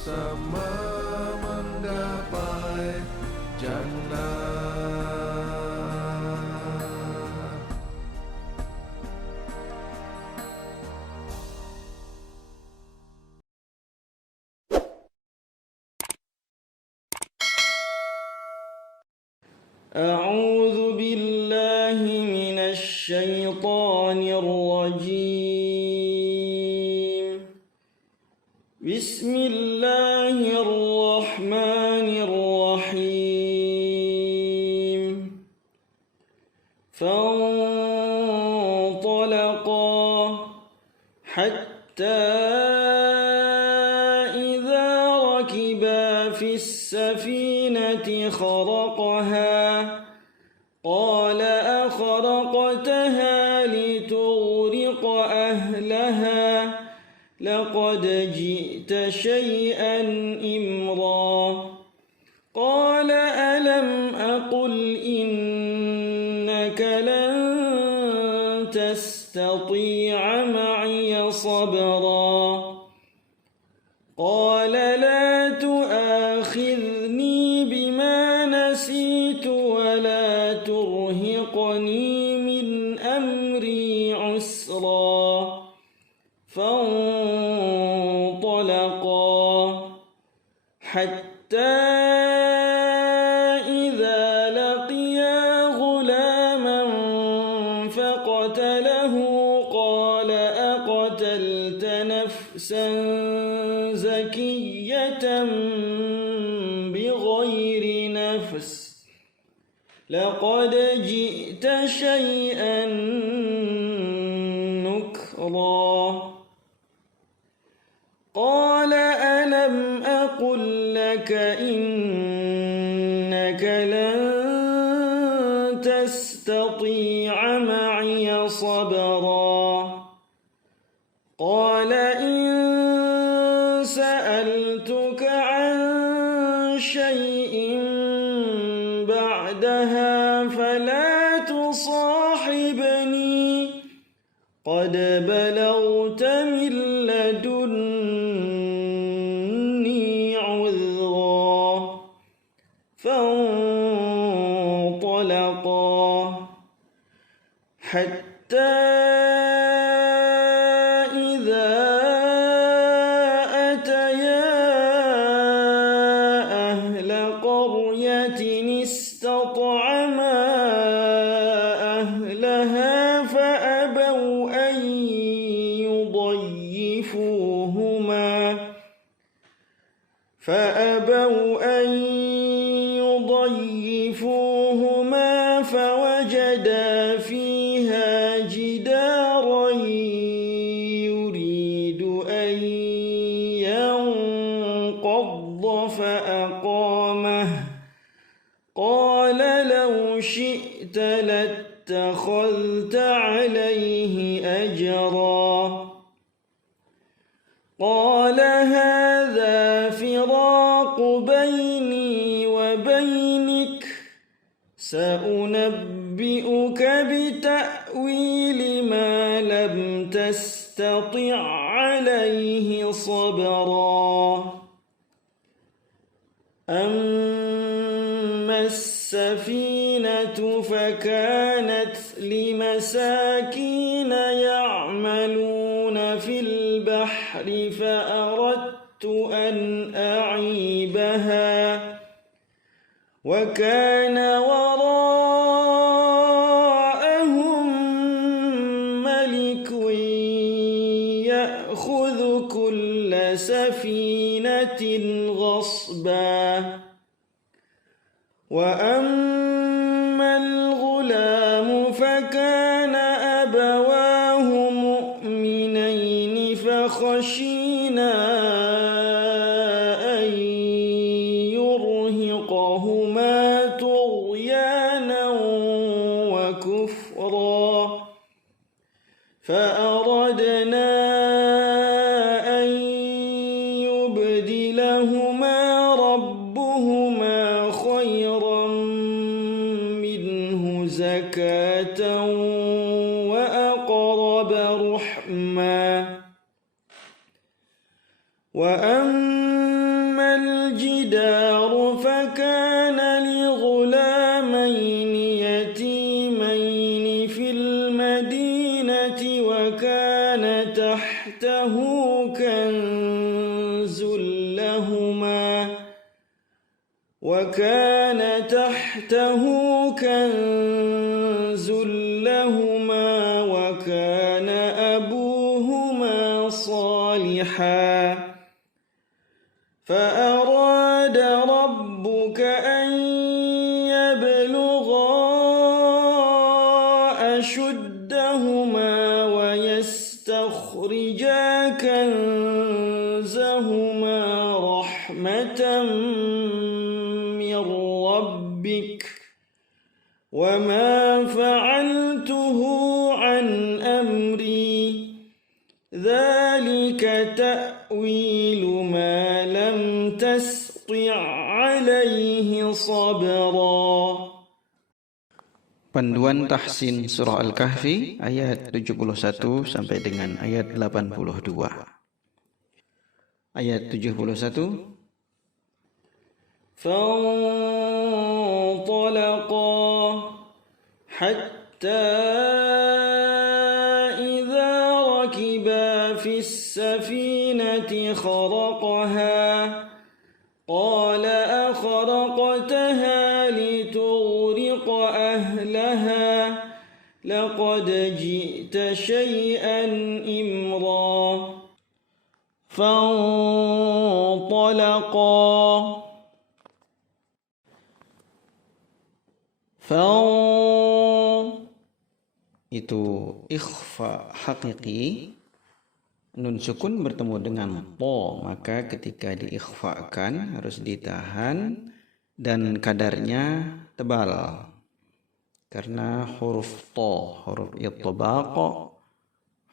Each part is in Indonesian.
bersama menggapai jannah. أعوذ بالله من الشيطان الرجيم. بسم الله الرحمن الرحيم. فانطلقا حتى إذا ركبا في السفينة خرقها قال أخرقتها لتغرق أهلها لقد جئت شيئا إمرا قال ألم أقل إنك لن تستطيع معي صبرا قال لا تؤاخذني بما نسيت ولا ترهقني من أمري عسرا فانطلقا حتى إذا لقيا غلاما فقتله قال أقتلت نفسا زكية بغير نفس لقد جئت شيئا نكرا قال ألم أقل لك إنك لن تستطيع معي صبرا قال إن سألتك عن شيء بعدها فلا تصاحبني قد بلغت من لدني عذرا فانطلقا حتى إذا أتيا أهل قرية استطعما أهلها فأبوا أن يضيفوهما فوجدا فيها جدارا يريد أن ينقض فأقامه قال لو شئت لاتخذت عليه أجرا قال هذا فراق بيني وبينك سأنبئك بتأويل ما لم تستطع عليه صبرا أما السفينة فكانت لمساكين يعملون في البحر فأردت أن أعيبها وكان وراءهم ملك يأخذ كل سفينة غصبا وأما الغلام فكان أبواه مؤمنين فخشينا أن يرهقهما طغيانا وكفرا فأردنا أن يبدلهما ربهما خيرا منه زكاة وأقرب رحما وأما الجدار فكان لغلامين يتيمين في المدينة وكان تحته كنز لهما وكان أبوهما صالحا فأراد ربك أن يبلغا أشدهما ويستخرجا كنزهما رحمة من ربك وما فعلته عن أمري ذلك تأويل ما لم تسطع عليه صبرا. Panduan Tahsin Surah Al-Kahfi ayat 71 sampai dengan ayat 82. Ayat 71. فانطلقا حتى إذا ركبا في السفينة خرقها قال أخرقتها لتغرق أهلها لقد جئت شيئا إمرا itu ikhfa hakiki, nun sukun bertemu dengan po, maka ketika diikhfakan harus ditahan dan kadarnya tebal karena huruf to, huruf itbaq,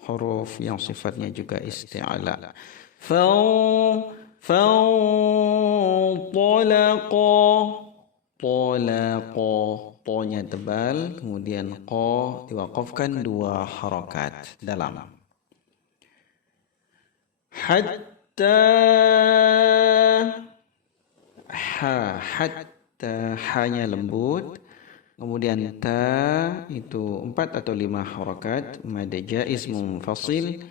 huruf yang sifatnya juga isti'ala. To-nya tebal, kemudian ko diwaqafkan 2 harakat dalam. Hatta hanya lembut, kemudian ta itu 4 atau 5 harakat, mad jaiz munfasil.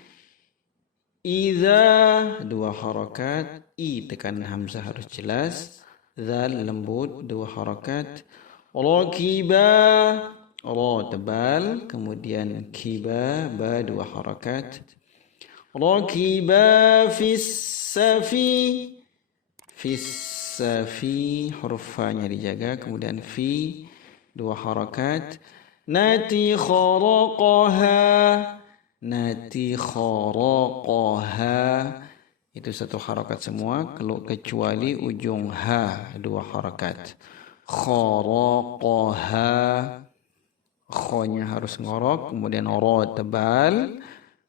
Idza 2 harakat, i tekan hamzah harus jelas, zal lembut 2 harakat. Rakiba ra tebal, kemudian kiba ba 2 harakat. Rakiba fis safi huruf fa-nya dijaga, kemudian fi 2 harakat. Nati kharaqaha itu 1 harakat semua kecuali ujung ha 2 harakat. Kharaqaha, kho-nya harus ngorok, kemudian ra tebal,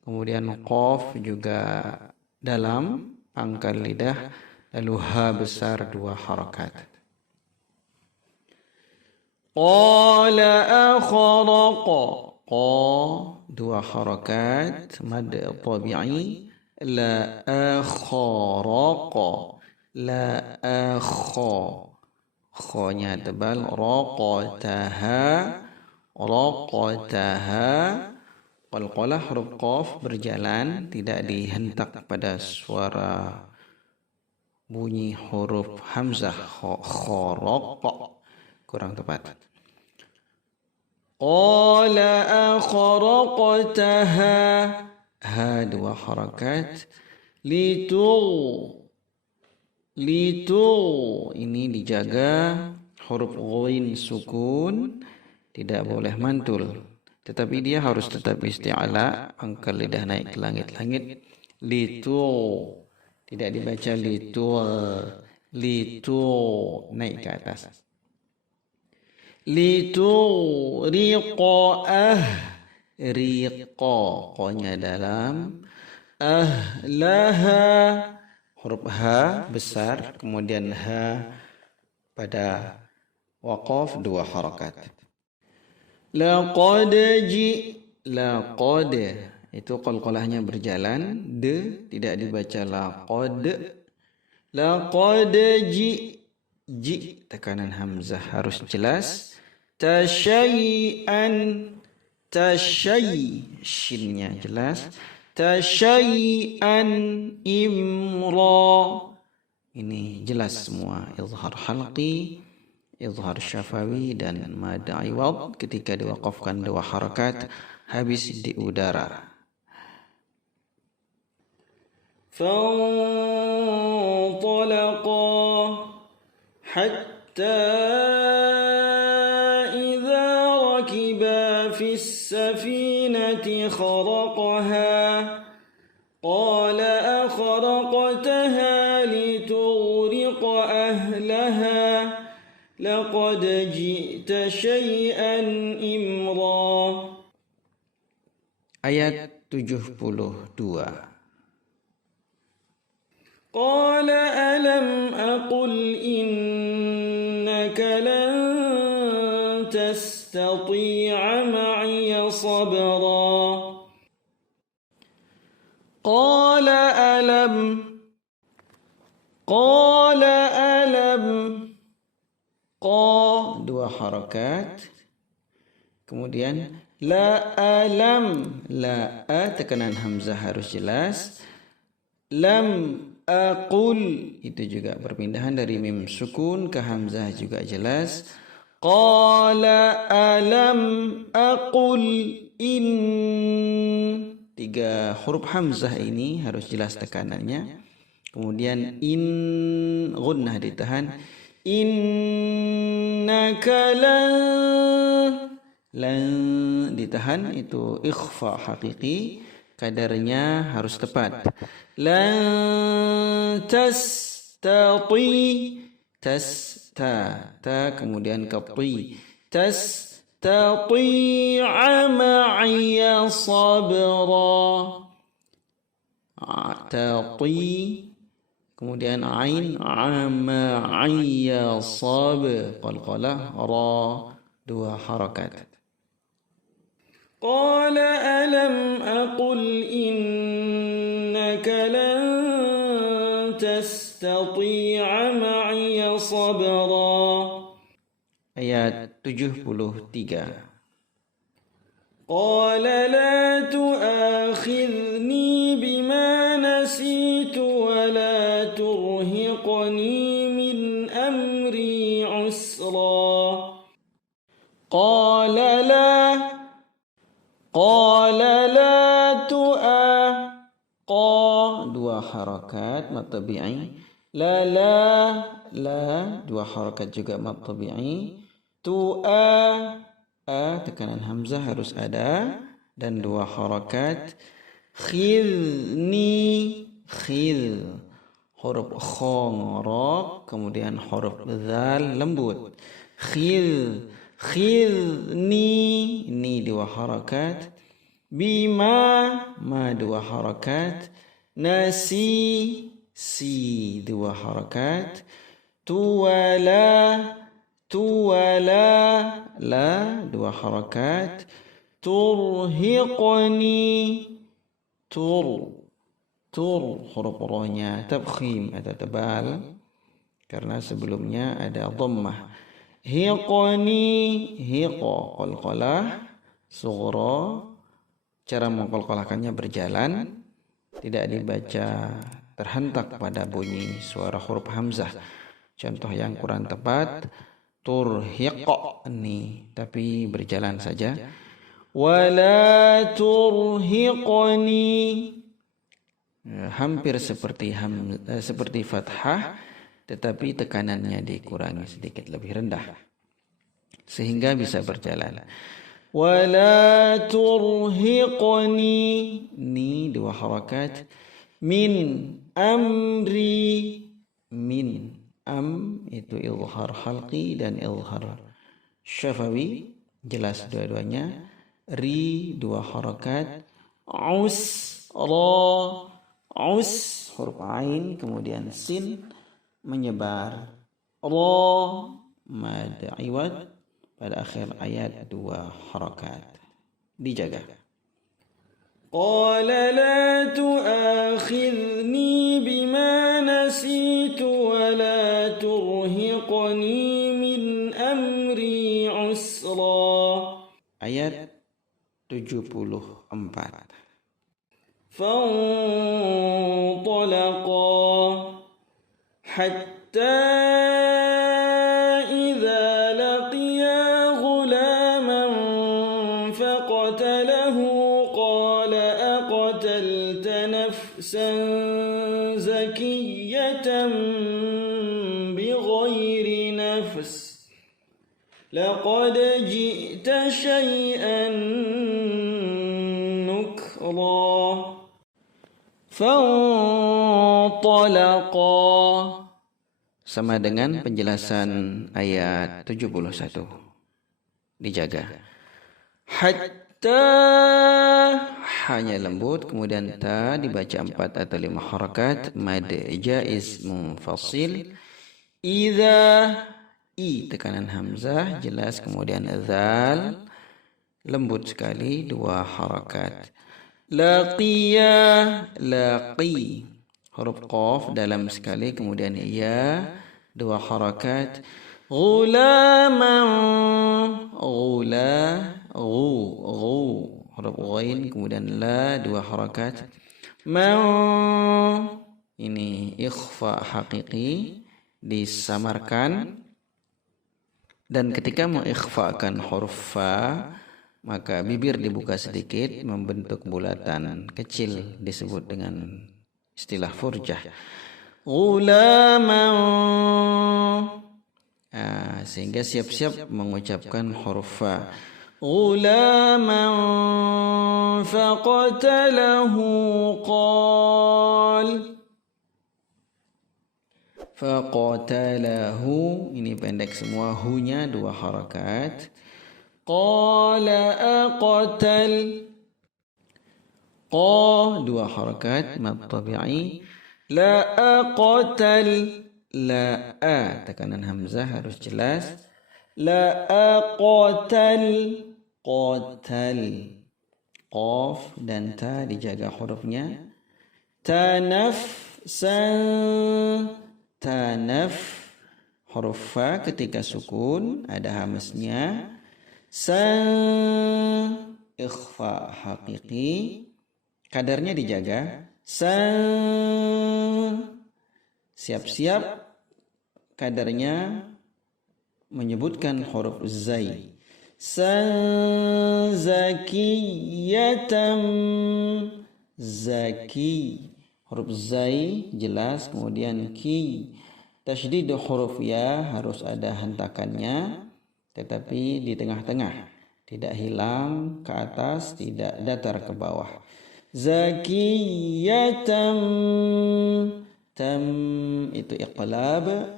kemudian qaf juga dalam pangkal lidah, lalu ha besar 2 harakat. Qala akhraqa, qa 2 harakat mad tabi'i. La akhraqa, la akha, kho-nya tebal. Raqataha, qalqalah huruf qaf berjalan, tidak dihentak pada suara bunyi huruf hamzah. Kharaqa kurang tepat. Qala akhraqtaha, ha 2 harakat. Litu ini dijaga, huruf ghain sukun, tidak boleh mantul, tetapi dia harus tetap isti'ala, pangkal lidah naik ke langit-langit. Litu tidak dibaca litu naik ke atas. Litu riqa, ko-nya dalam. Ahlaha, huruf ha besar, kemudian ha pada waqaf 2 harakat. Laqad itu qalqalahnya berjalan, de tidak dibaca laqad. laqad ji tekanan hamzah harus jelas. Tasyai'an shinnya jelas. Tasyai'an imra, ini jelas semua. Izhar halqi, izhar syafawi, dan mad iwad ketika diwaqafkan 2 harakat habis di udara. فانطلقا حتى إذا ركبا في السفينة خرقها قال أخرقتها لتغرق أهلها لقد جئت شيئا إمرا. Ayat 72. قال ألم أقل إنك لن تستطيع معي صبرا. قال ألم qa 2 harakat, kemudian la alam, la a tekanan hamzah harus jelas. Lam aqul itu juga perpindahan dari mim sukun ke hamzah juga jelas. Qala alam aqul in, 3 huruf hamzah ini harus jelas tekanannya. Kemudian in gunnah ditahan. Innaka lan ditahan, itu ikhfa hakiki, kadarnya harus tepat. Lan tastati, ta kemudian ke ti, tastati'a ma'iya sabra, tati kemudian ain, ma'iyya sab, qalqalah, ra 2 harakat. قال ألم أقل إنك لن تستطيع معي صبرا. Ayat 73. قال لا تؤاخذني بما نسيت ولا ترهقني من أمري عسرا. قال لا qa 2 harakat mad tabi'i. La 2 harakat juga mad tabi'i. A tekanan hamzah harus ada dan 2 harakat. Khidni, huruf kha ngorok, kemudian huruf dzal lembut. Khidni, ini 2 harakat. Bima, ma 2 harakat. Nasi, si 2 harakat. Tuwala, la 2 harakat. Turhiqni, huruf rohnya tabkhim atau tebal karena sebelumnya ada dhammah. Hiqni, qalqalah sughra, cara mengqalqalahkannya berjalan, tidak dibaca terhentak pada bunyi suara huruf hamzah. Contoh yang kurang tepat turhiqni, tapi berjalan saja. Wala turhiqni, hampir seperti fathah, tetapi tekanannya dikurangi sedikit lebih rendah sehingga bisa berjalan. Wala turhiqni, ni 2 harakat. Min amri, itu izhar halqi dan izhar syafawi, jelas dua-duanya. Ri 2 harakat. Us huruf ain, kemudian sin menyebar. Ra mad iwad pada akhir ayat 2 harakat. Dijaga. قال لا تؤاخذني بما نسيت ولا ترهقني من أمري عسرا. Ayat 74. فانطلقا حتى إذا لقيا غلاما فقتله قال أقتلت نفسا زكية بغير نفس لقد جئت شيئا نكرا. Fanṭalaqa sama dengan penjelasan ayat 71. Dijaga. Hatta hanya lembut, kemudian ta dibaca 4 atau 5 harakat, mad jaiz munfasil. Idza i tekanan hamzah jelas, kemudian zal lembut sekali 2 harakat. Laqiya laqi huruf qaf dalam sekali, kemudian ya 2 harakat. Ghulaman ghula ghu huruf ghain, kemudian la 2 harakat. Man ini ikhfa hakiki disamarkan, dan ketika mengikhfakan huruf fa maka bibir dibuka sedikit membentuk bulatan kecil, disebut dengan istilah furjah. Ghulaman, sehingga siap-siap mengucapkan huruf fa. Ghulaman faqatalahu qal. Faqatalahu ini pendek semua, hu-nya 2 harakat. Qala aqtal, qa 2 harakat mad tabi'i. La aqtal, la a tekanan hamzah harus jelas. La aqtal, qatal, qaf dan ta dijaga hurufnya. Tanafsan, tanaf huruf fa ketika sukun ada hamznya. San ikhfa hakiki, kadarnya dijaga. San siap-siap kadarnya menyebutkan huruf zai. San zakiyatam, zaki huruf zai jelas, kemudian ki tasydid huruf ya harus ada hentakannya, tetapi di tengah-tengah, tidak hilang ke atas, tidak datar ke bawah. Zakiyatam, tam itu iqlab,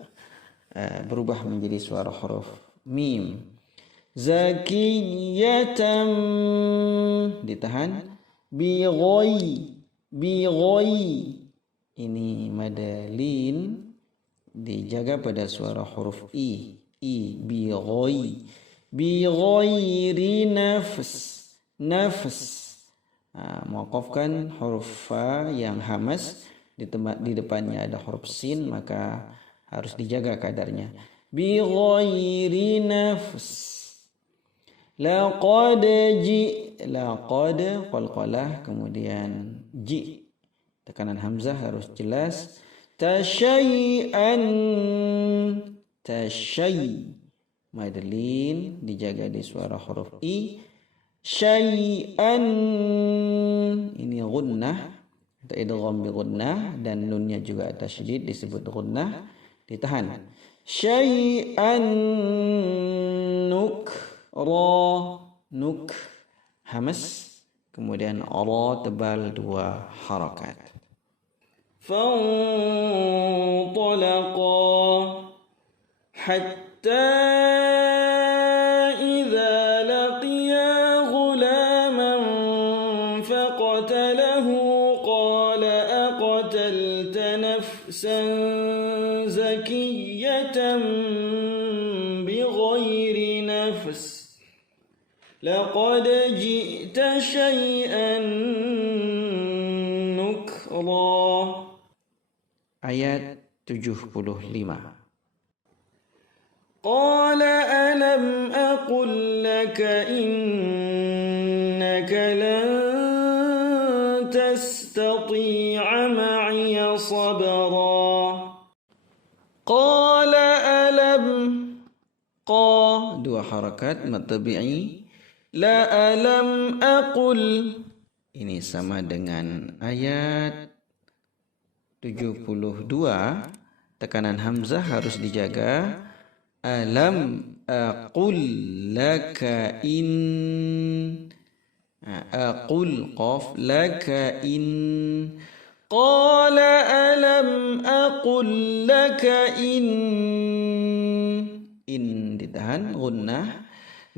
berubah menjadi suara huruf mim. Zakiyatam ditahan. Bighoi, bighoi ini madalin dijaga pada suara huruf i. Bi ghairi nafs, nafs mewaqafkan huruf fa yang hamas, di depannya ada huruf sin, maka harus dijaga kadarnya. Bi ghairi nafs. Laqad ji, laqad qalqalah, kemudian ji tekanan hamzah harus jelas. Tasyai'an, tasyai madlin dijaga di suara huruf i. Syai'an ini gunnah atau idgham bi gunnah, dan nunnya juga tasydid disebut gunnah, ditahan. Syai'an nukra, nuk hamas, kemudian ra tebal 2 harakat. فانطلقا حتى إذا لقيا غلاما فقتله قال أقتلت نفسا زكية بغير نفس لقد جئت شيئا نكرا. Ayat 75. قال ألم أقل لك إنك لن تستطيع معي صبرا قال ألم dua harakat mad tabi'i. La alam aqul, ini sama dengan ayat 72. Tekanan hamzah harus dijaga. Alam aqul laka in, aqul qaf laka in. Qala alam aqul laka in ditahan gunnah.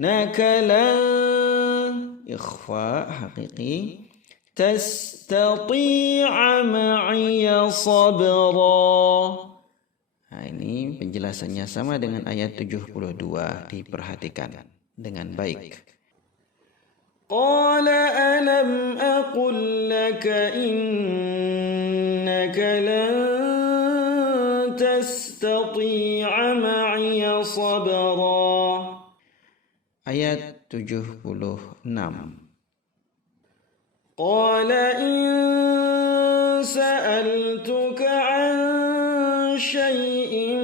Nakala ikhfa haqiqi. Tastati'a ma'iya sabra. Nah, ini penjelasannya sama dengan ayat 72. Diperhatikan dengan baik. Qala alam aqul laka innaka lan tastati'a ma'iya sabra. Ayat 76. Qala in sa'altuka an shay'in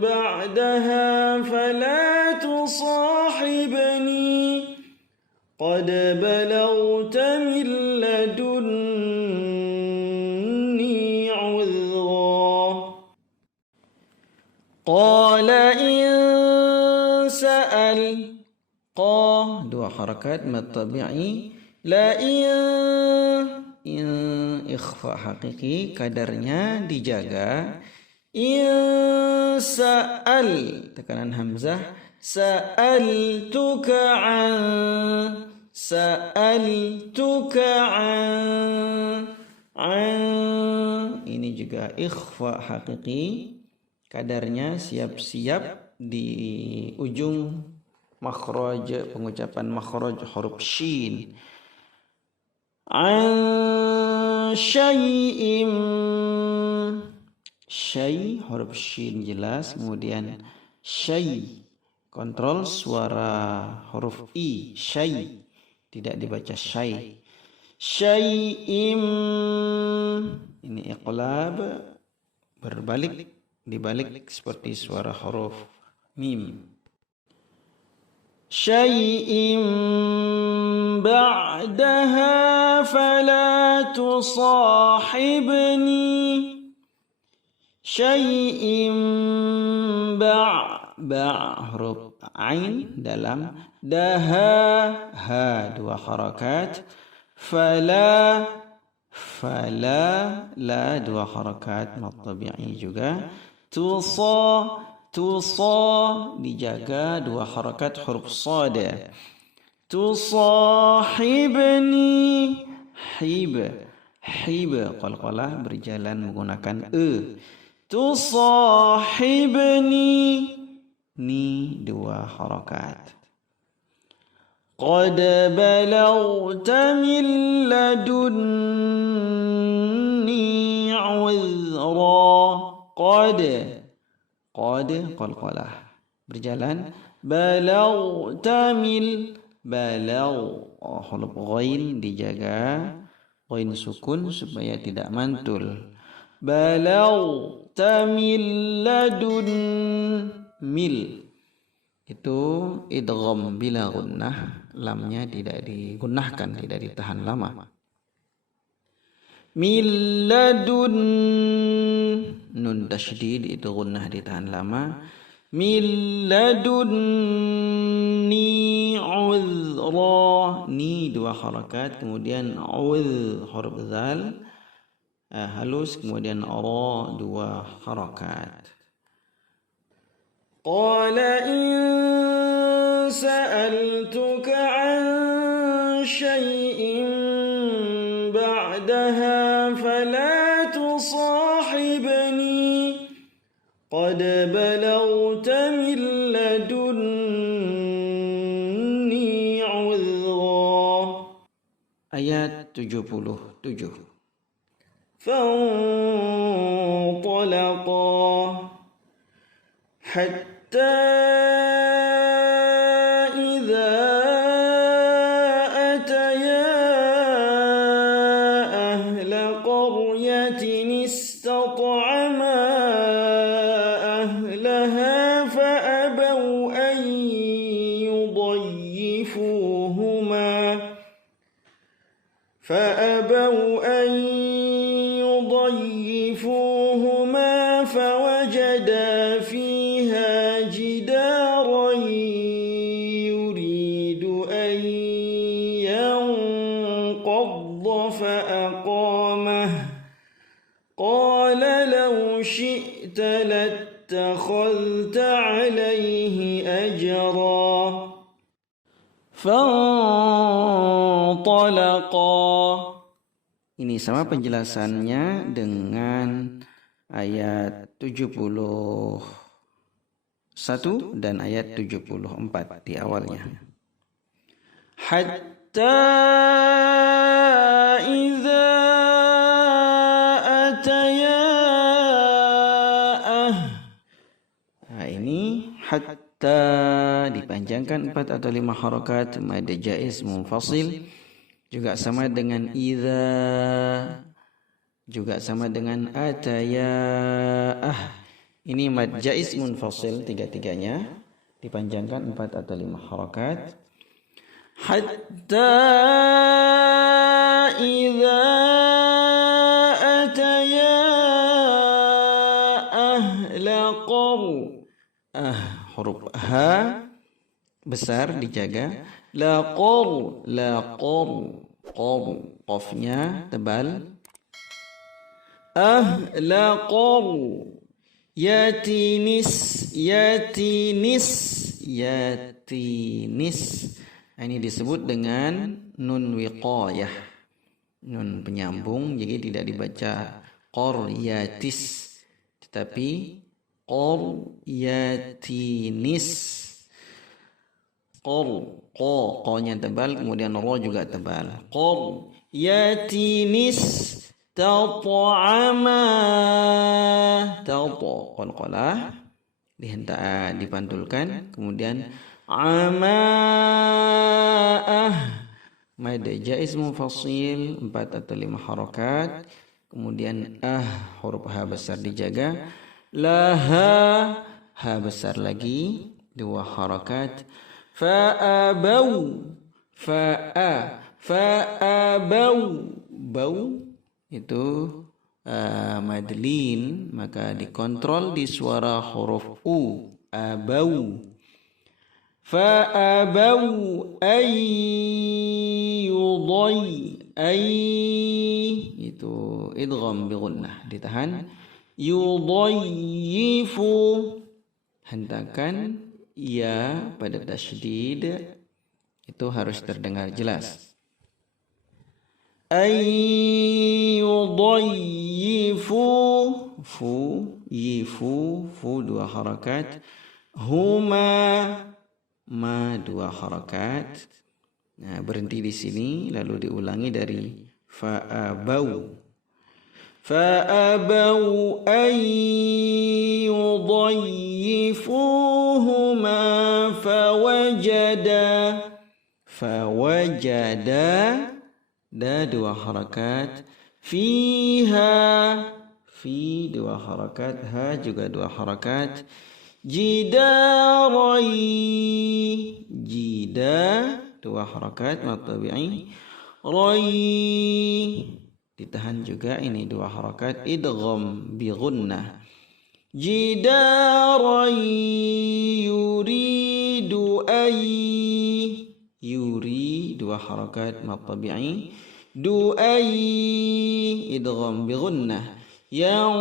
ba'daha fala tusahibni qad balawta min ladunni 'udhra. Qala in sa'al, qa dua harakat mad tabi'i. La in ikhfa haqiqi, kadarnya dijaga. In sa'al, tekanan hamzah. Sa'altuka an, ini juga ikhfa haqiqi. Kadarnya siap-siap di ujung makhraj, pengucapan makhraj huruf shin. An syai'im, syai huruf shin jelas, kemudian syai kontrol suara huruf i, syai tidak dibaca syai. Syai'im, ini iqlab berbalik, dibalik seperti suara huruf mim. Syai'im ba'daha fala tusahibni. Syai'im huruf ain dalam. Daha ha dua harakat. Fala la dua harakat mad tabi'i juga. Tusa dijaga dua harakat huruf sada. Tusahibni, hib qalqalah berjalan menggunakan e. Tusahibni, ni dua harakat. Qad balawta min ladunni 'udhra. Qad qalqalah berjalan. Balawta min, huruf ghain dijaga, ghain sukun supaya tidak mantul. Balawta min ladun, mil itu idgham bila gunnah, lamnya tidak digunnahkan, tidak ditahan lama. Min ladun, nun tasydid itu gunnah ditahan lama. Min ladunni 'udhra, ni dua harakat, kemudian huruf dzal halus, kemudian ra dua harakat. Qala in sa'altuka an shay'in ba'daha fala tusahibni qad balawta min ladunni 'udhra. Ayat 77. فانطلقا حتى إذا أتيا أهل قرية استطعما أهلها فأبوا أن يضيفوهما فوجدا فيها جدارا يريد أن ينقض فأقامه قال لو شئت لاتخذت عليه أجرا فانطلقا. Ini sama penjelasannya dengan ayat 71 dan ayat 74 di awalnya. Hatta idza ataya ini hatta dipanjangkan 4 atau 5 harakat, mad jaiz munfasil, juga sama dengan idza, juga sama dengan ataya. Ini mad jaiz munfasil, tiga-tiganya dipanjangkan 4 atau 5 harakat. Hatta idza ataya ahla huruf ha besar dijaga. Laqor qafnya tebal. Ahlaqar yatinis. Ini disebut dengan nun wiqayah, nun penyambung, jadi tidak dibaca qaryatis tetapi qaryatinis. Qa-nya tebal, kemudian ra juga tebal. Qaryatinis tat'ama. Qalqalah dihentak dipantulkan, kemudian amaah mad jaiz munfasil 4 atau 5 harakat, kemudian huruf ha besar dijaga. Laha ha besar lagi 2 harakat. Fa'abau bau itu madlin, maka dikontrol di suara huruf u. Abau. Fa'abau itu idgham bi gunnah, ditahan. Yudayyifu, hentakan ya pada tasydid, itu harus terdengar jelas. Yudayyifu, fu 2 harakat. Huma ma 2 harakat. Nah, berhenti di sini lalu diulangi dari fa'abau. فأبوا أن يضيفوهما فوجدا دا 2 harakat. Fiha, fi 2 harakat. Ha juga 2 harakat. Jidarai, jida 2 harakat mad tabi'i. Rai ditahan juga, ini 2 harakat idgham bi gunnah. Jidaran yuridu yuri 2 harakat mad tabi'i. Du'ai idgham bi gunnah. Yanqad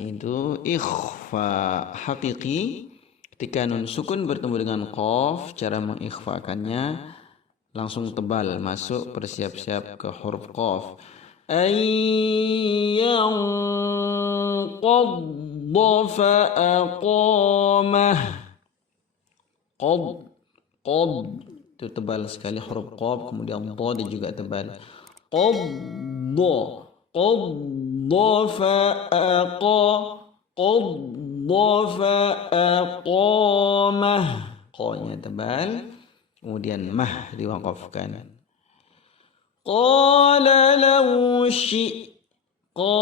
itu ikhfa hakiki. Ketika nun sukun bertemu dengan qaf, cara mengikhfakannya langsung tebal, masuk, bersiap-siap ke huruf qaf. Ayyanqadda fa'aqamah. Qad itu tebal sekali huruf qaf, kemudian dha dia juga tebal. Qadda, qadda fa'aqa, qadda fa'aqamah. Qa-nya tebal, kemudian mah diwaqafkan. Qala law qa,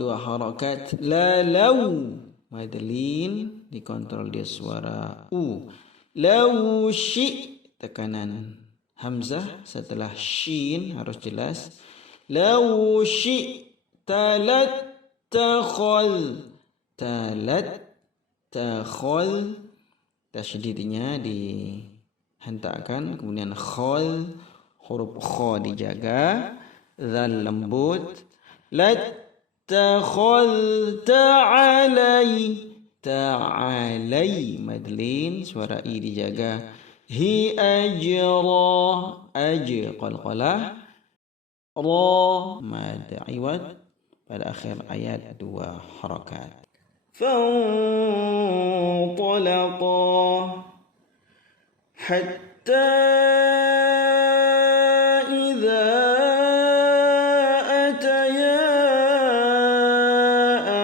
dua harakat. La law, madlin dikontrol dia suara u. Law tekanan hamzah setelah shin harus jelas. Law talattakhal, talattakhal, tasydidnya dihentakkan, kemudian khal, huruf kha dijaga, zal lembut. Lattakhalta ta'alai, madlin, suara i dijaga. Hi ajra, qalqalah, ra mad iwad pada akhir ayat dua harakat. فانطلقا حتى إذا أتيا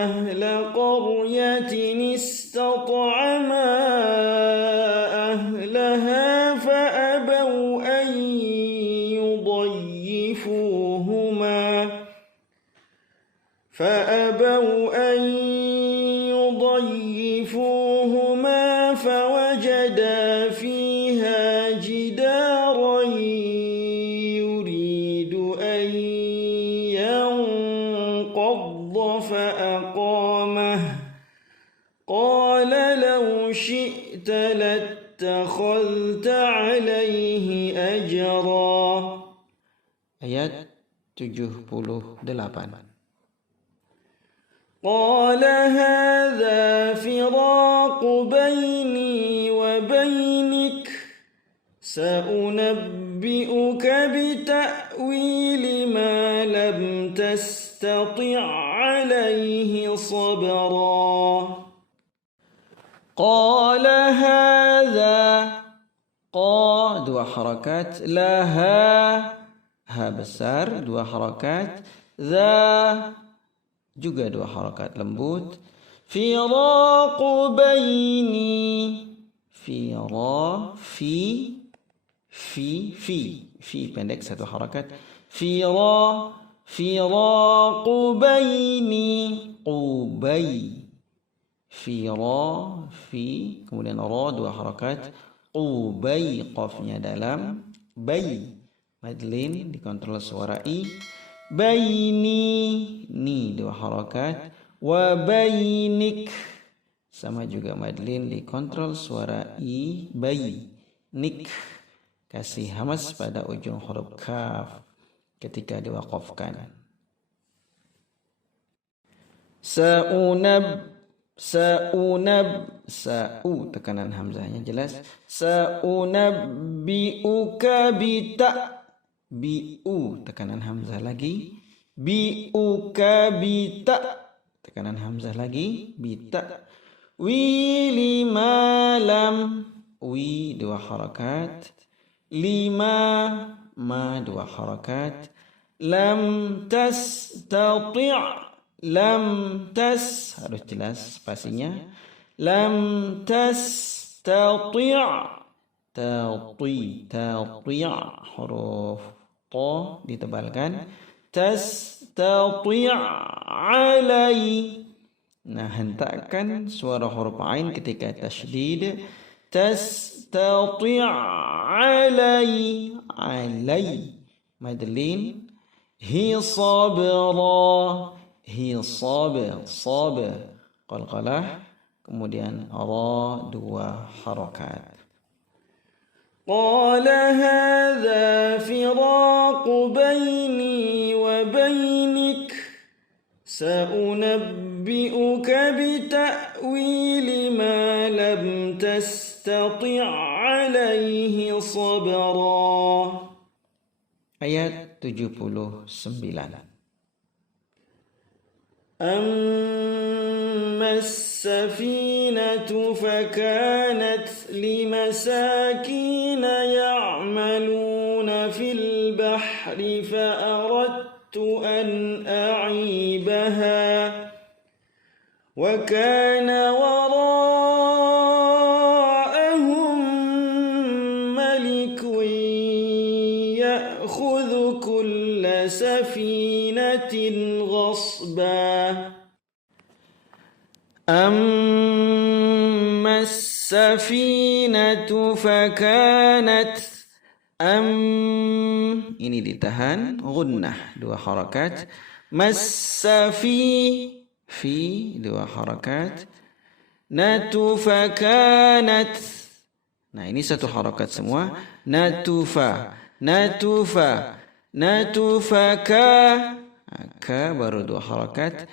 أهل قرية استطعما أهلها فأبوا أن يضيفوهما فوجدا فيها جدارا يريد أن ينقض فأقامه قال لو شئت لاتخذت عليه أجرا. Ayat 78. قال هذا فراق بيني وبينك سأنبئك بتأويل ما لم تستطع عليه صبرا. قال هذا qa dua harakat, laha ha besar dua harakat, za juga dua harakat lembut. Firaqu baini, fi pendek satu harakat. Firaqu baini, qubay, kemudian ra dua harakat. Qubay, qafnya dalam, bay madlin dikontrol suara i. Baini, ni dua harakat. Wa bainik, sama juga madlin dikontrol suara i. Bainik, kasih hamas pada ujung huruf kaf ketika diwaqafkan. Sa'u tekanan hamzahnya jelas. Sa'unabbi'uka bi'u tekanan hamzah lagi. Bi'uka bita tekanan hamzah lagi. Bita. Wi lima lam, wi dua harakat. Lima ma dua harakat. Lam tastati', lam tas harus jelas spasinya. Lam tastati' tati' huruf ta ditebalkan. Tastati' alai, nah hentakkan suara huruf ain ketika tasydid. Tastati' alai madlin. Hi sabra, sabr qalqalah, kemudian ra dua harakat. قال هذا فراق بيني وبينك سأنبئك بتأويل ما لم تستطع عليه صبرا. Ayat 79. أما السفينة فكانت لمساكين يعملون البحر فأردت أن أعيبها وكان وراءهم ملك يأخذ كل سفينة غصبا أما السفينة فكانت ini ditahan gunnah 2 harakat fi 2 harakat fakanat nah ini 1 harakat semua natufaka ka baru 2 harakat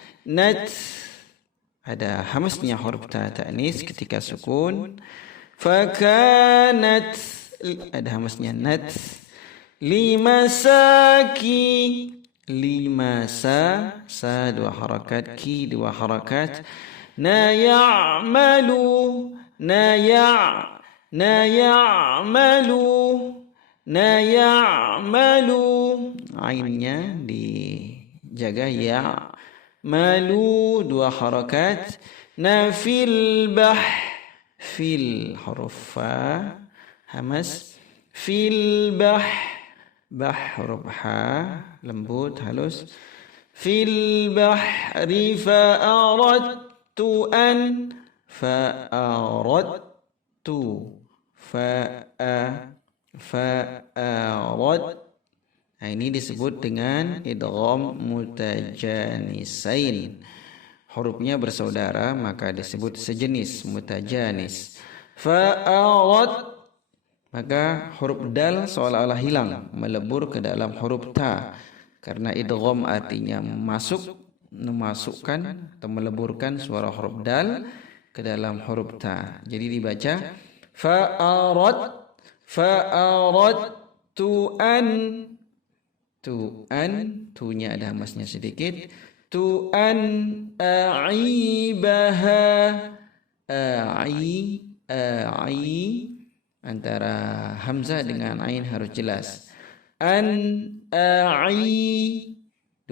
ada hamasnya huruf ta ta'nis ketika sukun fakanat ada hamasnya nat limasa sa 2 harakat ki 2 harakat na ya'malu ainnya dijaga ya'malu 2 harakat na fil huruf fa hamas fil huruf ha lembut halus fil bahri fa'aradtu nah ini disebut dengan idgham mutajanisain hurufnya bersaudara maka disebut sejenis mutajanis fa'arad maka huruf dal seolah-olah hilang melebur ke dalam huruf ta karena idgham artinya memasukkan atau meleburkan suara huruf dal ke dalam huruf ta jadi dibaca fa'aradtu tunya ada hamasnya sedikit a'ibaha antara hamzah dengan ain harus jelas a'i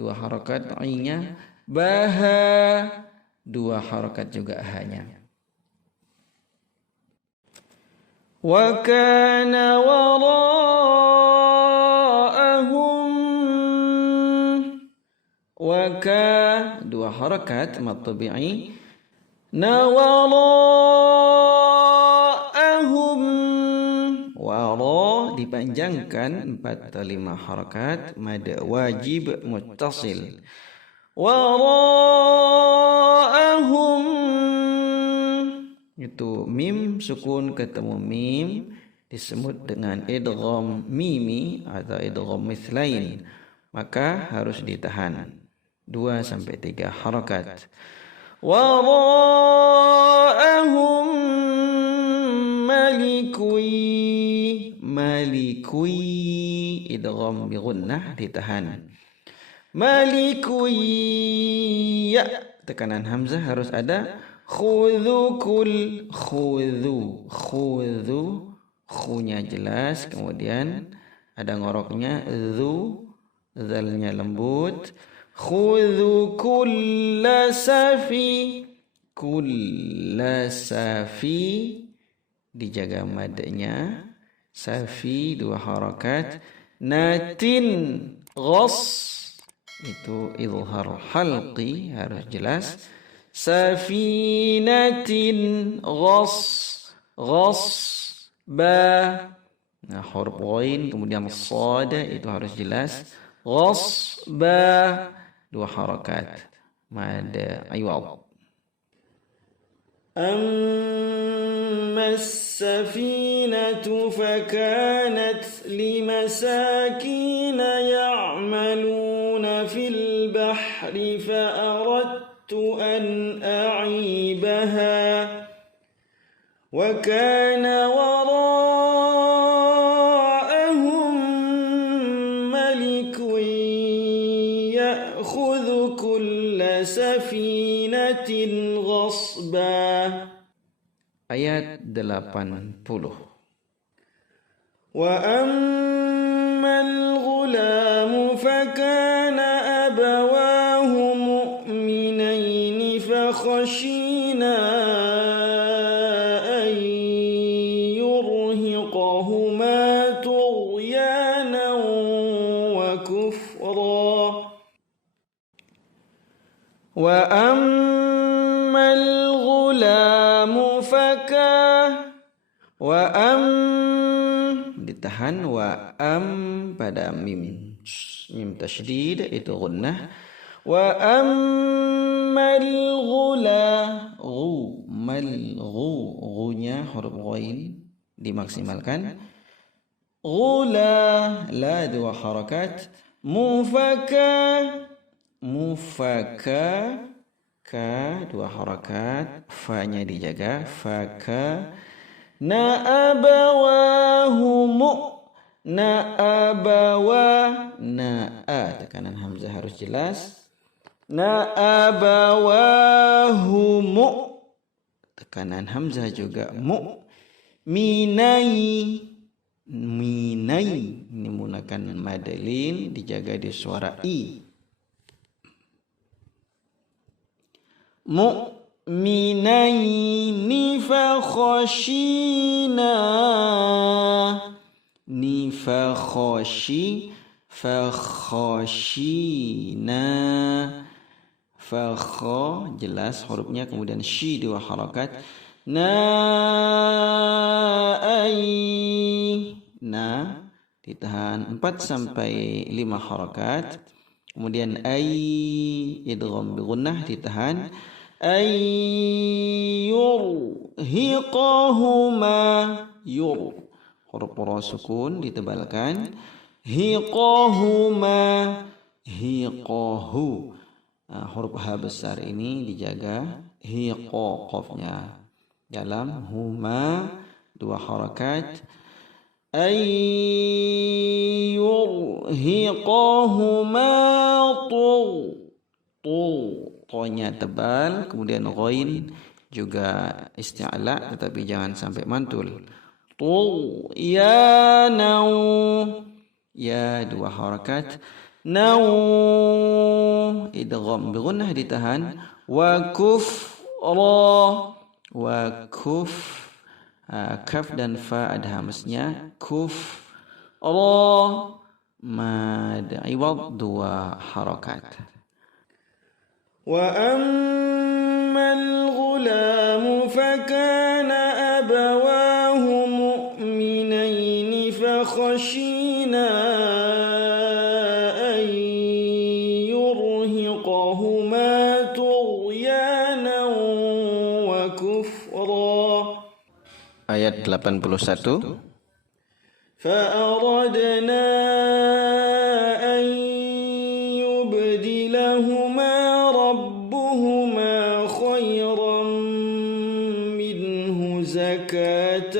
2 harakat ainya baha 2 harakat juga hanya wa kana wara'ahum wa ka 2 harakat mad tabi'i wara dipanjangkan 4 atau 5 harakat mad wajib muttasil wara'ahum itu mim sukun ketemu mim disebut dengan idgham mimi atau idgham mithlain maka harus ditahan 2 sampai 3 harakat wara'ahum malikui idgham bi gunnah ditahan malikui ya tekanan hamzah harus ada khudhu khunya jelas kemudian ada ngoroknya zalnya lembut khudhu kulla safi dijaga madnya safi 2 harakat natin ghas itu izhar halqi harus jelas safinatin ghas ba nah huruf ghain kemudian shad itu harus jelas ghas ba 2 harakat mad aywad أما السفينة فكانت لمساكين يعملون في البحر فأردت أن أعيبها وكان وراءهم ملك يأخذ كل سفينة غصبا Ayat 80 وأما الغلام فكان أبواه مؤمنين فخشينا أن يرهقهما طغيانا وكفرا وأما الغلام ditahan pada mim tasydid itu gunnah. Wa ammal ghunya huruf ghain dimaksimalkan. Ghula la dua harakat. Mufaka ka dua harakat, fa-nya dijaga, faka. Na tekanan hamzah harus jelas. Na abawahumu, tekanan hamzah juga mu. Minai ini menggunakan madlin dijaga di suara i. Mu'minaini fakhashina fakho jelas hurufnya, kemudian shi dua harakat. Ditahan 4 sampai 5 harakat. Kemudian idgham bi gunnah ditahan. Yurhiqahuma huruf ra sukun ditebalkan. Hiqahuma huruf ha besar ini dijaga. Qafnya dalam. Huma dua harakat. Yurhiqahuma tonya tebal, kemudian ghain juga isti'la tetapi jangan sampai mantul. Ya dua harakat. Idgham bi gunnah ditahan. Wa kaf dan fa ada hamznya. Mad iwad dua harakat. وأما الغلام فكان أبواه مؤمنين فخشينا أن يرهقهما طغيانا وكفرا. Ayat 81. فأردنا أن يبدلهما ربهما خيرا منه زكاة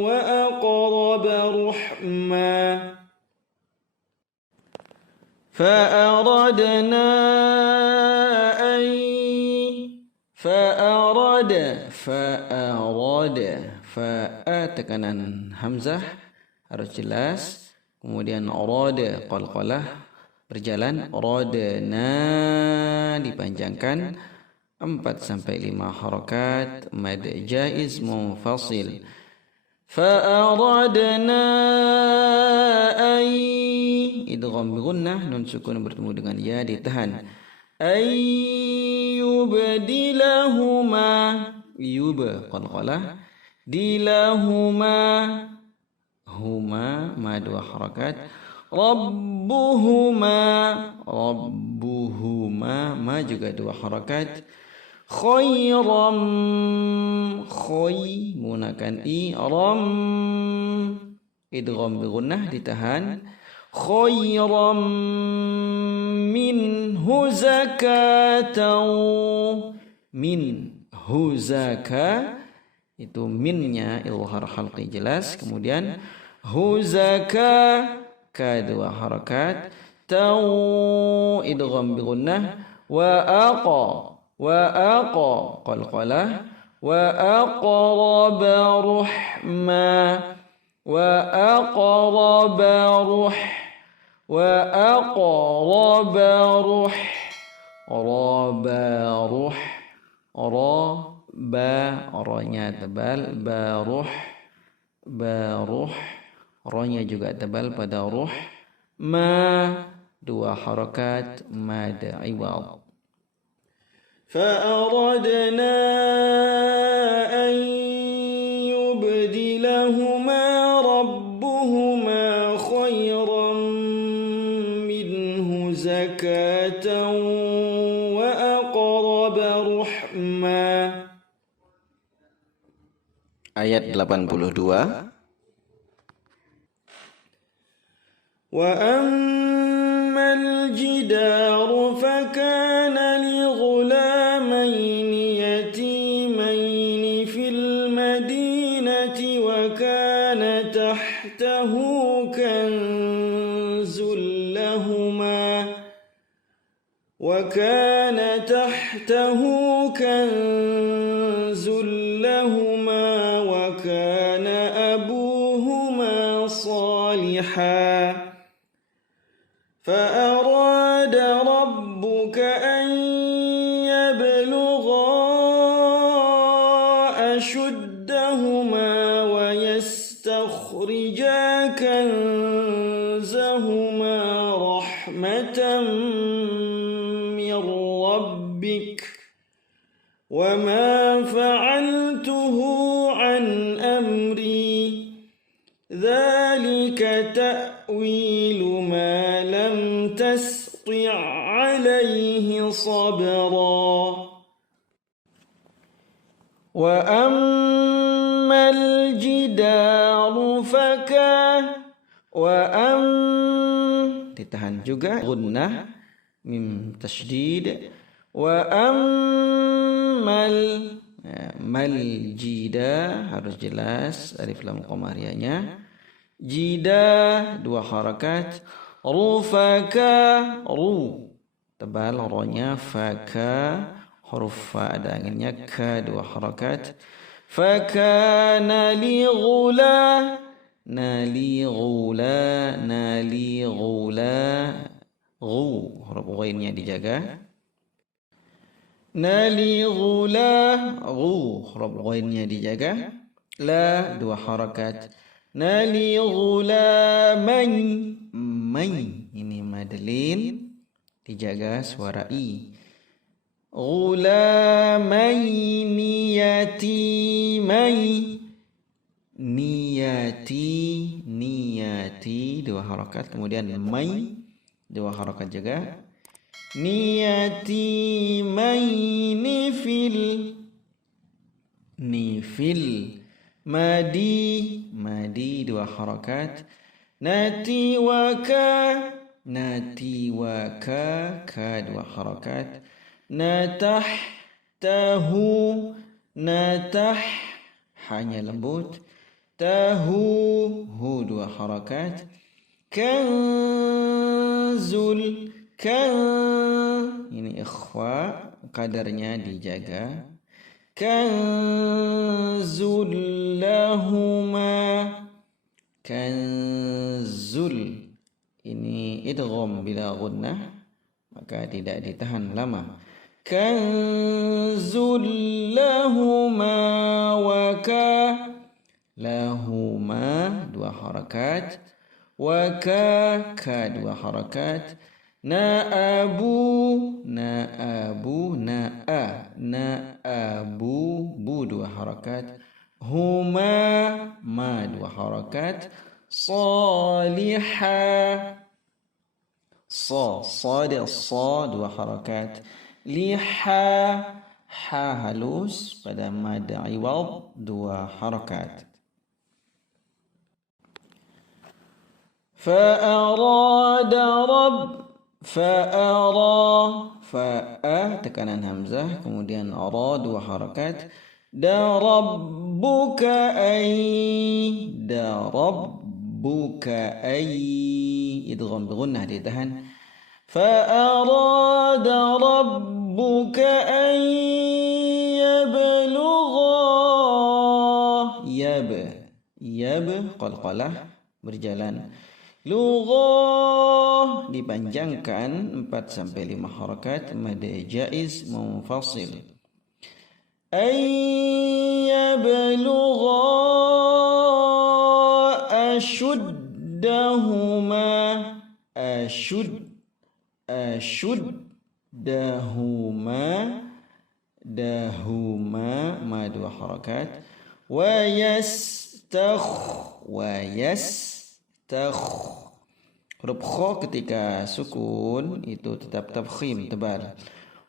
وأقرب رحما. فأردنا tekanan hamzah harus jelas, kemudian arada qalqalah berjalan. Radna dipanjangkan 4 sampai 5 harakat, mad jaiz munfasil. Fa'aradna idgham bi gunnah, nun sukun bertemu dengan ya ditahan. Yubdilahuma qalqalah. Dilahuma huma ma dua harakat. Rabbuhuma ma juga dua harakat. Khairam menggunakan i. Ram idgham bi gunnah ditahan. Khairam minhu zaka itu minnya ilhar halqi jelas, kemudian huzaka ka dua harakat. Tau idgham bi gunnah. Wa aqa qalqalah. Wa aqraba ruhma وأقرب روح وأقرب روح ربا روح ربا ronya tebal baruh baruh ronya juga tebal pada ruh ma dua harakat mad iwad فأردنا أن يبدلهما ربهما خيرا منه زكاة وأقرب رحما. Ayat 82. وأما الجدار فكان لغلامين يتيمين في المدينة وكان تحته كنز لهما وكان أبوهما صالحا فأراد ربك أن يبلغا أشدهما ويستخرجا كنزهما رحمة من ربك وما فعلته عن أمري ذلك تأويل ما لم تستطع عليه صبرا. وأما الجدار فكان ditahan juga gunnah mim tasydid wa ammal mal jida harus jelas alif lam qamariyahnya jida dua harakat rufaka ru tebal ronya faka huruf fa ada anginnya ka dua harakat fakana li ghula nali ghula ghu huruf ghainnya dijaga nali ghula ghu huruf ghainnya dijaga la dua harakat nali ghula man ini madlin dijaga suara i ghula yatimai niyati dua harakat kemudian mai dua harakat juga niyati fil madi dua harakat nati waka ka dua harakat natah hanya lembut tahu hu dua harakat kanzul ini ikhfa kadarnya dijaga kanzul lahuma kanzul ini idgham bila gunnah maka tidak ditahan lama kanzul lahuma wa lahuma dua harakat wa ka dua harakat naabu bu dua harakat huma ma dua harakat salihah sa dua harakat liha ha halus pada mad iwad dua harakat tekanan hamzah kemudian ara dua harakat darabbuka ay idgham bi gunnah ditahan فأراد ربك أن يبلغا qalqalah berjalan. Lughah dipanjangkan 4 sampai 5 harakat, mad jaiz munfasil. Ayyablugha ashuddahuma, ashuddahuma, dahuma ma 2 harakat. Wa yastakh, huruf kha ketika sukun itu tetap tafkhim tebal.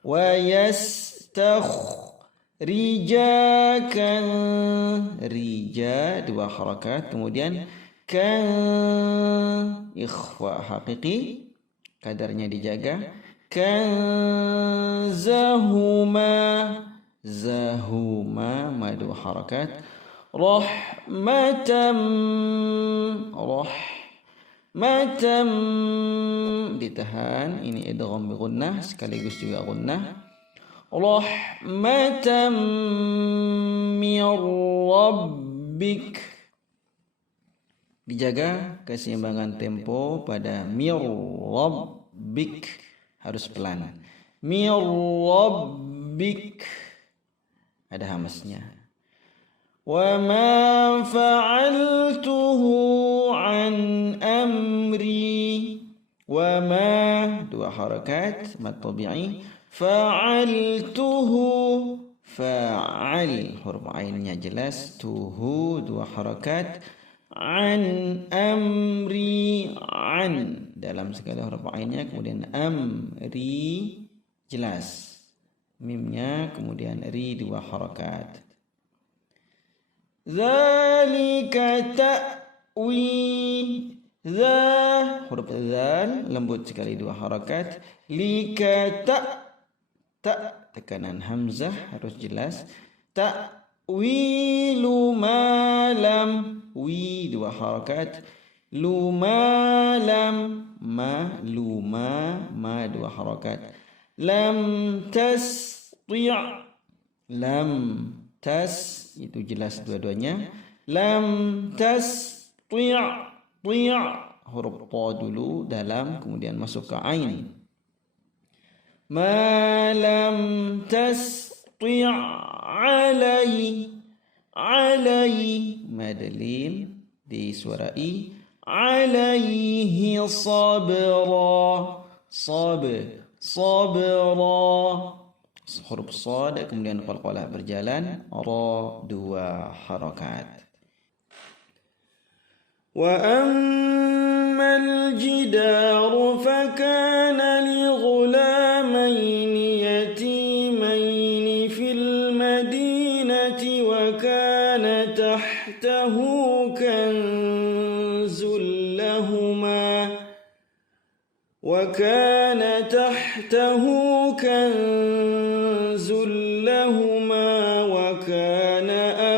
Wa yastakhrijakan, rija 2 harakat, kemudian kan ikhfa haqiqi kadarnya dijaga. Kan zahuma ma 2 harakat. Rahmatam ditahan, ini idgham bi gunnah sekaligus juga gunnah. Rahmatam mir rabbik, dijaga keseimbangan tempo pada mir rabbik, harus pelan. Mir rabbik ada hamasnya. Wa ma fa'altuhu an amri, wa ma 2 harakat mad tabi'i. Fa'altuhu, fa'al huruf ainnya jelas, tuhu 2 harakat. An amri, an dalam segala huruf ainnya, kemudian amri jelas, mimnya kemudian ri 2 harakat. Dzalika ta'wi, huruf dzal lembut sekali 2 harakat. Lika ta tekanan hamzah harus jelas. Ta'wilu ma lam, wi 2 harakat. Lumalam, ma 2 harakat. Lam tasti', lam tas itu jelas dua-duanya. Lam tasti', huruf ta dulu dalam, kemudian masuk ke ain. Ma lam tasti' alai madlil di suara i. Alaihi sabra, sabra huruf sad, kemudian qalqalah berjalan, ra 2 harakat. Wa ammal jidaru fakana li ghulamaini yatimaini fil madinati wa kana tahtahu kanzul lahuma, وكان تحته كنز لهما وكان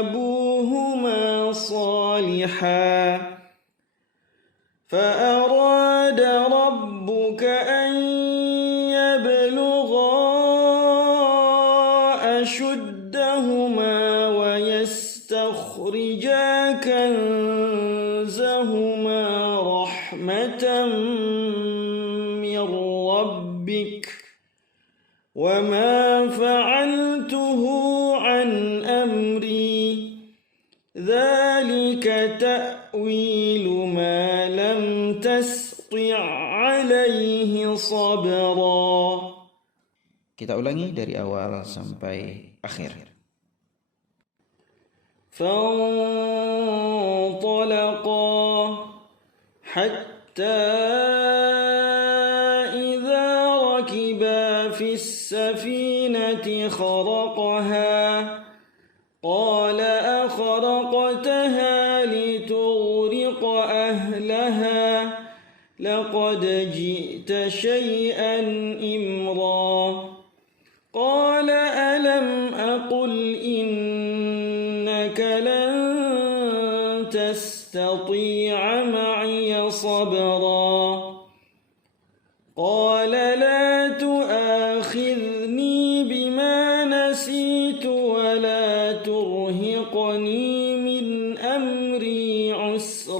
أبوهما صالحا فأراد ربك أن يبلغا أشدهما ويستخرجا كنزهما رحمة ربك وما فعلته عن أمري ذلك تأويل ما لم تسطع عليه صبرا. Kita ulangi dari awal sampai akhir. فانطلقا حتى في السفينة خرقها قال أخرقتها لتغرق أهلها لقد جئت شيئا إمرا قال ألم أقل إنك لن تستطيع معي صبرا قال لا تؤاخذني بما نسيت ولا ترهقني من أمري عسرا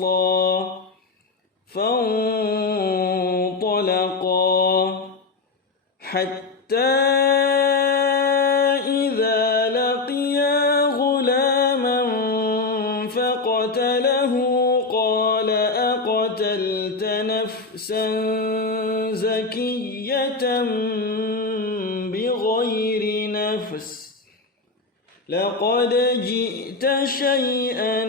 حتى إذا لقيا غلاما فقتله قال أقتلت نفسا زكية بغير نفس لقد جئت شيئا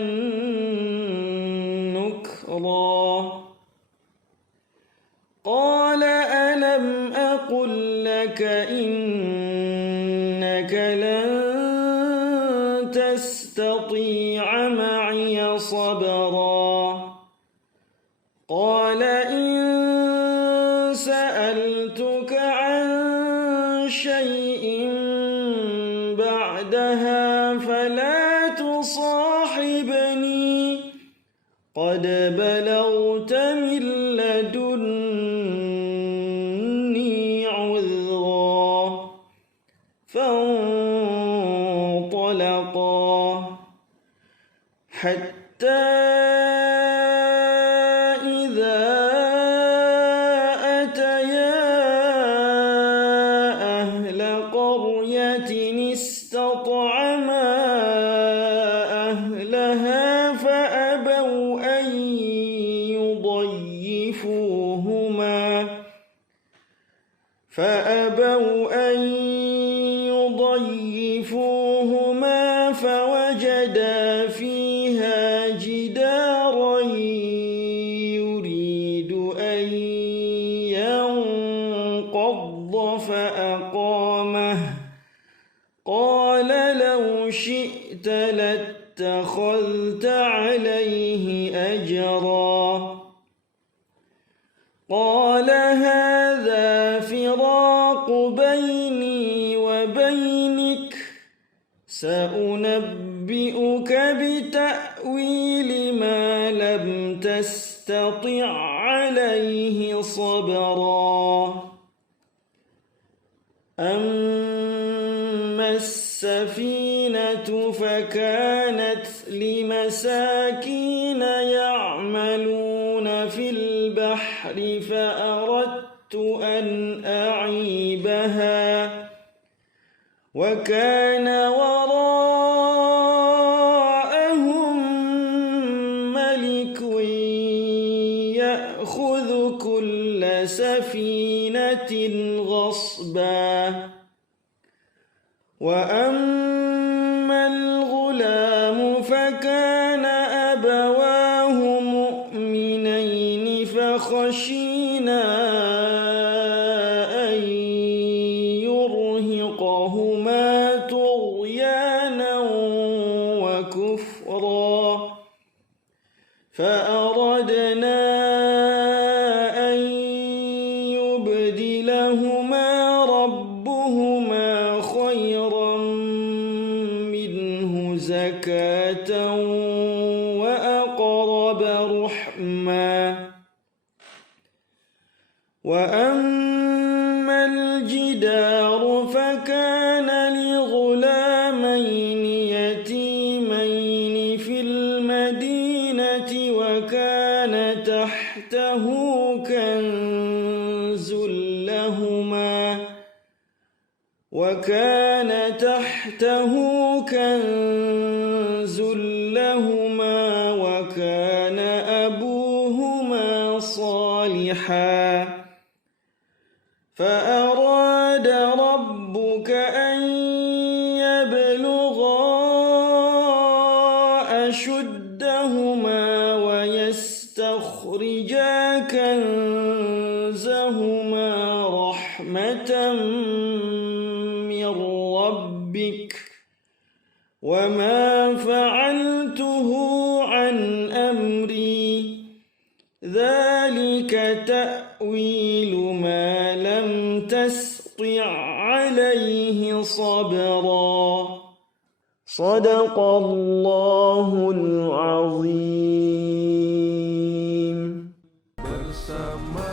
نكرا قال ألم أقل لك إنك لن تستطيع معي صبرا قال إن سألتك عن شيء بعدها فلا تصاحبني قد بلغت من لدني عذرا فانطلقا حتى إذا أتيا أهل قرية استطعما أهلها فأبوا أن يضيفوهما فوجدا فيها جدارا يريد أن ينقض فأقامه قال لو شئت لاتخذت عليه أجرا قال هذا فراق بيني وبينك سأنبئك بتأويل ما لم تستطع عليه صبرا أما السفينة فكانت لمساكين يعملون في البحر فأردت أن أعيبها وكان وراءهم ملك يأخذ كل سفينة غصبا وأما الغلام فكان أبواه مؤمنين فخشينا أن يرهقهما طغيانا وكفرا فأردنا أن يبدلهما ربهما خيرا منه زكاة وأقرب رحما وأما الجدار فكان لغلامين يتيمين في المدينة وكان تحته كنز لهما وكان أبوهما صالحا فأراد ربك أن يبلغا أشدهما ويستخرجا كنزهما رحمة من ربك وما فعلته عن أمري ذلك تأويل ما لم تستطع عليه صبرا صدق الله العظيم. Bersama